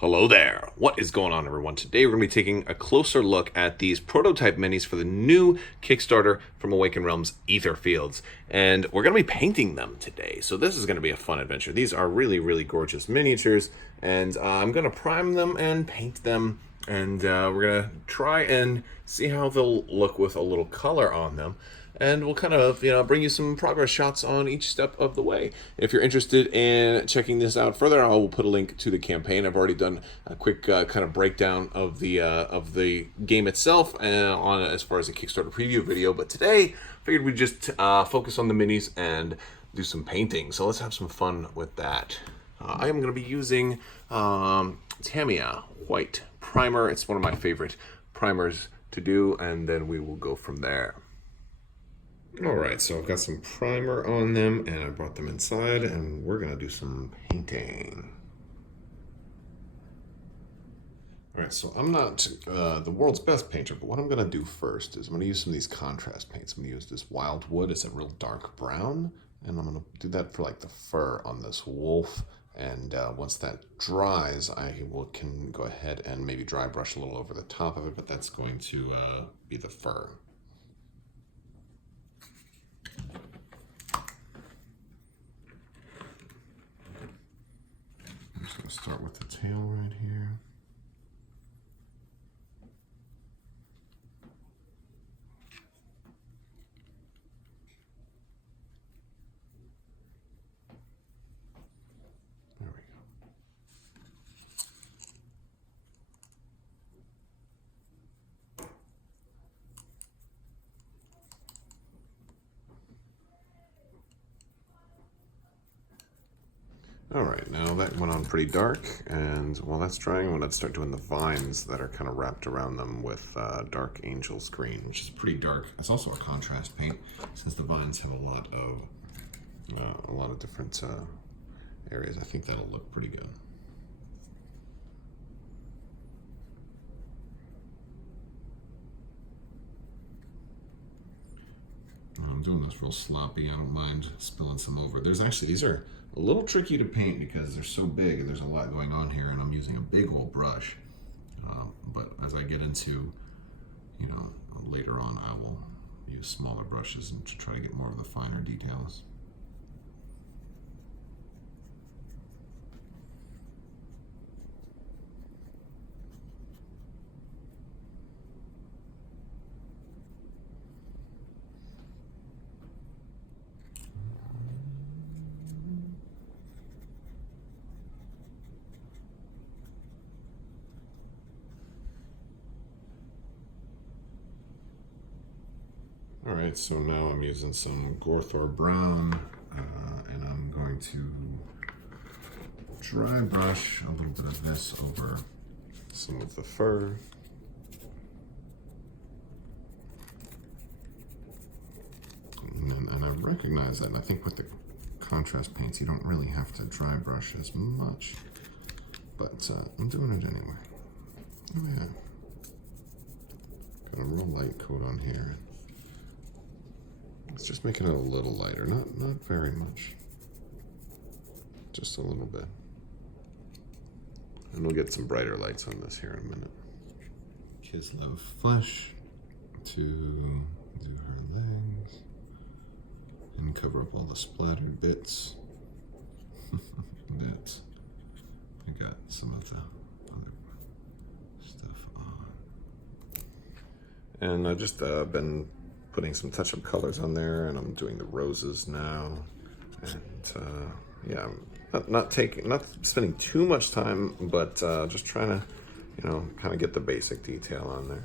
Hello there. What is going on, everyone? Today we're going to be taking a closer look at these prototype minis for the new Kickstarter from Awaken Realms Etherfields. And we're going to be painting them today. So this is going to be a fun adventure. These are really, really gorgeous miniatures. And I'm going to prime them and paint them. And we're going to try and see how they'll look with a little color on them. And we'll kind of, bring you some progress shots on each step of the way. If you're interested in checking this out further, I will put a link to the campaign. I've already done a quick kind of breakdown of the game itself on as far as a Kickstarter preview video. But today, I figured we'd just focus on the minis and do some painting. So let's have some fun with that. I am going to be using Tamiya White Primer. It's one of my favorite primers to do, and then we will go from there. Alright, so I've got some primer on them, and I brought them inside, and we're going to do some painting. Alright, so I'm not the world's best painter, but what I'm going to do first is I'm going to use some of these contrast paints. I'm going to use this Wildwood. It's a real dark brown, and I'm going to do that for like the fur on this wolf. And once that dries, can go ahead and maybe dry brush a little over the top of it, but that's going to be the fur. I'm just going to start with the tail right here. There we go. All right, now that went on pretty dark, and while that's drying, I'm going to start doing the vines that are kind of wrapped around them with Dark Angel's Green, which is pretty dark. It's also a contrast paint, since the vines have a lot of different areas. I think that'll look pretty good. I'm doing this real sloppy. I don't mind spilling some over. These are a little tricky to paint because they're so big and there's a lot going on here, and I'm using a big old brush. But as I get into, later on, I will use smaller brushes and to try to get more of the finer details. All right, so now I'm using some Gorthor Brown, and I'm going to dry brush a little bit of this over some of the fur. And I recognize that, and I think with the contrast paints, you don't really have to dry brush as much, but I'm doing it anyway. Oh yeah, got a real light coat on here. Let's just make it a little lighter, not very much, just a little bit. And we'll get some brighter lights on this here in a minute. Kislev flesh to do her legs and cover up all the splattered bits that I got some of the other stuff on. And I've just been putting some touch-up colors on there, and I'm doing the roses now. And yeah, I'm not spending too much time, but just trying to, kind of get the basic detail on there.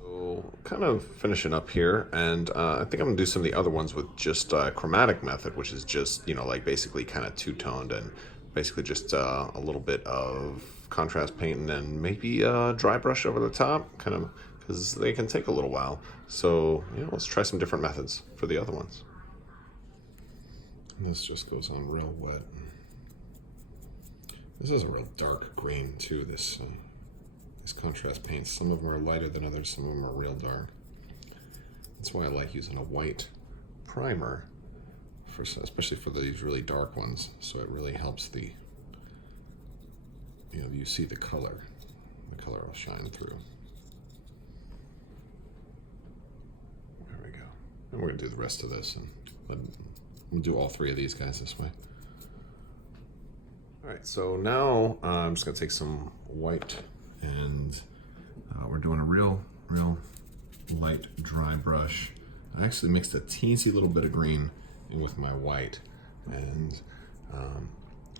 So kind of finishing up here, and I think I'm gonna do some of the other ones with just chromatic method, which is just, like basically kind of two-toned and basically just a little bit of contrast paint and then maybe dry brush over the top, kind of, because they can take a little while. So let's try some different methods for the other ones. And this just goes on real wet. This is a real dark green too, these contrast paints. Some of them are lighter than others, some of them are real dark. That's why I like using a white primer especially for these really dark ones. So it really helps the, you see the color. The color will shine through. There we go. And we're gonna do the rest of this, and we'll do all three of these guys this way. All right, so now I'm just gonna take some white, and we're doing a real light dry brush. I actually mixed a teensy little bit of green in with my white, and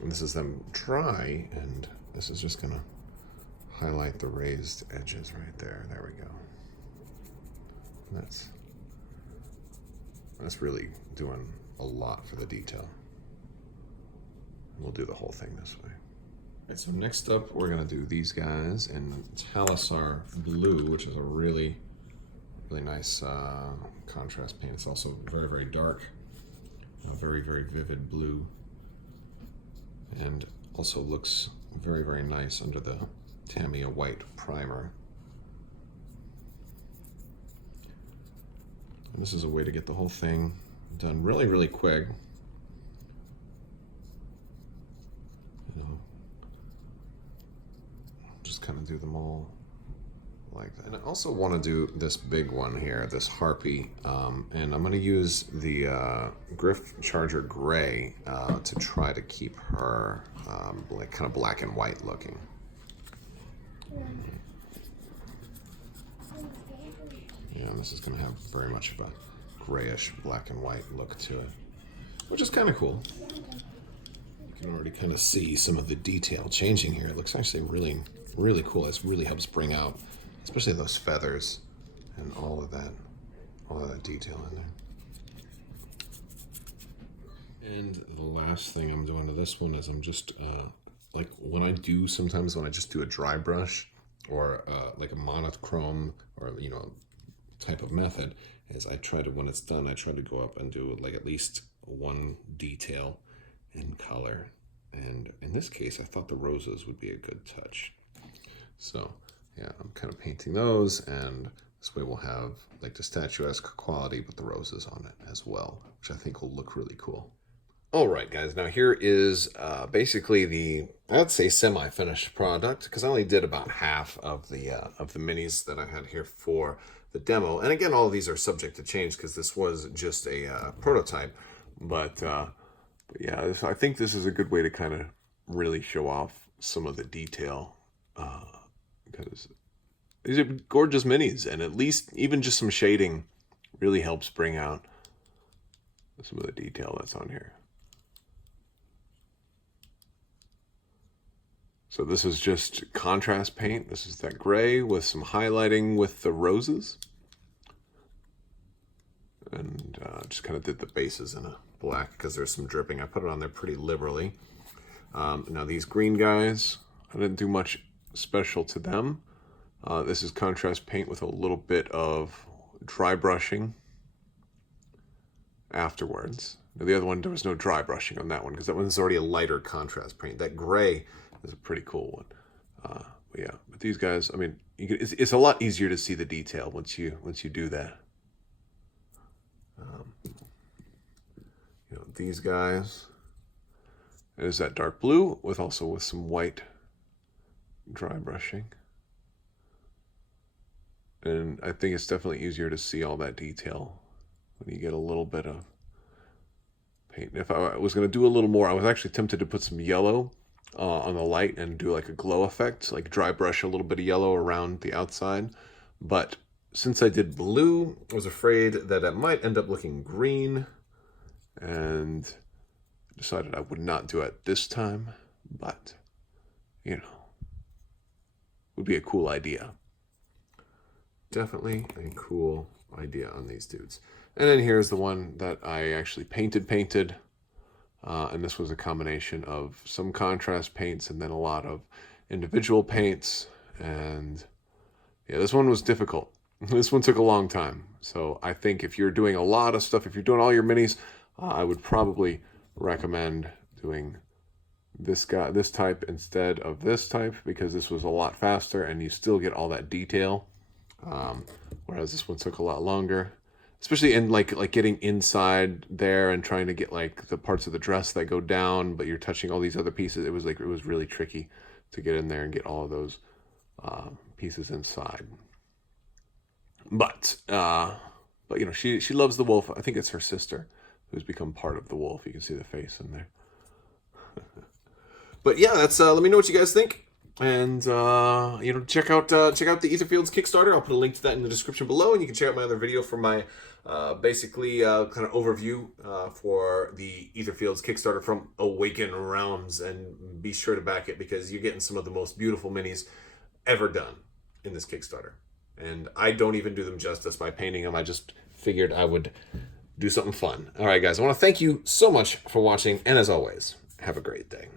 this is them dry, and this is just gonna highlight the raised edges right there. There we go. That's really doing a lot for the detail. We'll do the whole thing this way. All right, so next up, we're gonna do these guys in Talisar Blue, which is a really nice contrast paint. It's also very, very dark, very, very vivid blue, and also looks very, very nice under the Tamiya white primer. And this is a way to get the whole thing done really, really quick. Just kind of do them all like that. And I also want to do this big one here, this Harpy, and I'm going to use the Griff Charger Gray to try to keep her like kind of black and white looking. Yeah, and this is going to have very much of a grayish black and white look to it, which is kind of cool. You can already kind of see some of the detail changing here. It looks actually really cool. This really helps bring out, especially those feathers and all of that detail in there. And the last thing I'm doing to this one is I'm just like sometimes when I just do a dry brush or like a monochrome or type of method, is I try to, when it's done, I try to go up and do like at least one detail in color. And in this case, I thought the roses would be a good touch. So yeah, I'm kind of painting those, and this way we'll have like the statuesque quality with the roses on it as well, which I think will look really cool. All right, guys, now here is basically the, I'd say, semi-finished product, because I only did about half of the minis that I had here for the demo. And again, all of these are subject to change because this was just a prototype. But yeah, I think this is a good way to kind of really show off some of the detail, because these are gorgeous minis, and at least even just some shading really helps bring out some of the detail that's on here. So this is just contrast paint. This is that gray with some highlighting with the roses. And just kind of did the bases in a black because there's some dripping. I put it on there pretty liberally. Now these green guys, I didn't do much special to them. This is contrast paint with a little bit of dry brushing afterwards. Now the other one, there was no dry brushing on that one because that one's already a lighter contrast paint. That gray is a pretty cool one. But yeah, but these guys, I mean, it's a lot easier to see the detail once you do that. These guys, there's that dark blue with some white dry brushing. And I think it's definitely easier to see all that detail when you get a little bit of paint. If I was going to do a little more, I was actually tempted to put some yellow on the light and do like a glow effect, like dry brush a little bit of yellow around the outside. But since I did blue, I was afraid that it might end up looking green, and decided I would not do it this time. But, would be a cool idea. Definitely a cool idea on these dudes. And then here's the one that I actually painted. And this was a combination of some contrast paints and then a lot of individual paints. And yeah, this one was difficult. This one took a long time. So I think if you're doing a lot of stuff, if you're doing all your minis, I would probably recommend doing this type instead of this type, because this was a lot faster and you still get all that detail. Whereas this one took a lot longer. especially in like getting inside there and trying to get like the parts of the dress that go down, but you're touching all these other pieces. It was really tricky to get in there and get all of those pieces inside. But you know, she loves the wolf. I think it's her sister who's become part of the wolf. You can see the face in there. But yeah, that's let me know what you guys think. And you know, check out the Etherfields Kickstarter. I'll put a link to that in the description below, and you can check out my other video for my basically kind of overview for the Etherfields Kickstarter from Awaken Realms. And be sure to back it, because you're getting some of the most beautiful minis ever done in this Kickstarter. And I don't even do them justice by painting them. I just figured I would do something fun. All right, guys, I want to thank you so much for watching, and as always, have a great day.